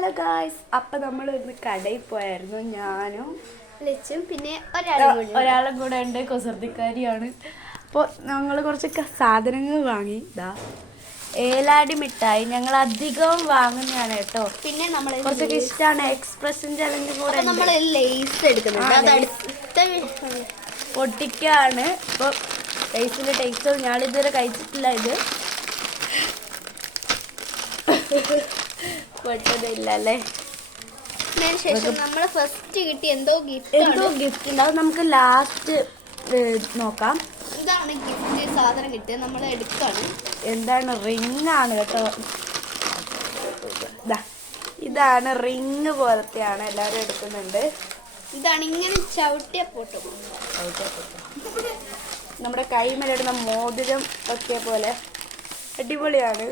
Hello guys, അപ്പം നമ്മൾ ഇന്ന് കടയിൽ പോയായിരുന്നു. ഞാനും ലച്ചും പിന്നെ ഒരാളും കൂടെ ഉണ്ട്, കുസൃതിക്കാരിയാണ്. അപ്പോൾ ഞങ്ങൾ കുറച്ച് സാധനങ്ങൾ വാങ്ങി. ഇതാ ഏലാടി മിഠായി ഞങ്ങൾ അധികം വാങ്ങുന്നതാണ് കേട്ടോ. പിന്നെ നമ്മൾ കുറച്ചൊക്കെ ഇഷ്ടമാണ്. എക്സ്പ്രഷൻ ചലഞ്ച് കൂടെ നമ്മൾ ലേസ് എടുക്കുന്നുണ്ട്, പൊട്ടിക്കാണ്. ഇപ്പോൾ ലേസിൻ്റെ ടേസ്റ്റ് ഞാനിതുവരെ കഴിച്ചിട്ടില്ല. ഇത് പൊട്ടതില്ല അല്ലേ. ശേഷം നമ്മൾ ഫസ്റ്റ് കിട്ടി എന്തോ ഗിഫ്റ്റ് ഉണ്ട്. അത് നമുക്ക് ലാസ്റ്റ് നോക്കാം. ഇതാണ് ഗിഫ്റ്റ് സാധനം കിട്ടിയത്, നമ്മൾ എടുക്കാണ്. എന്താണ്? റിങ് ആണ് കേട്ടോ. ഇതാണ് റിങ് പോലത്തെയാണ്, എല്ലാവരും എടുക്കുന്നുണ്ട്. ഇതാണ് ഇങ്ങനെ ചവിട്ടിയ പൊട്ടും. നമ്മുടെ കൈമേലിടുന്ന മോതിരം ഒക്കെ പോലെ അടിപൊളിയാണ്.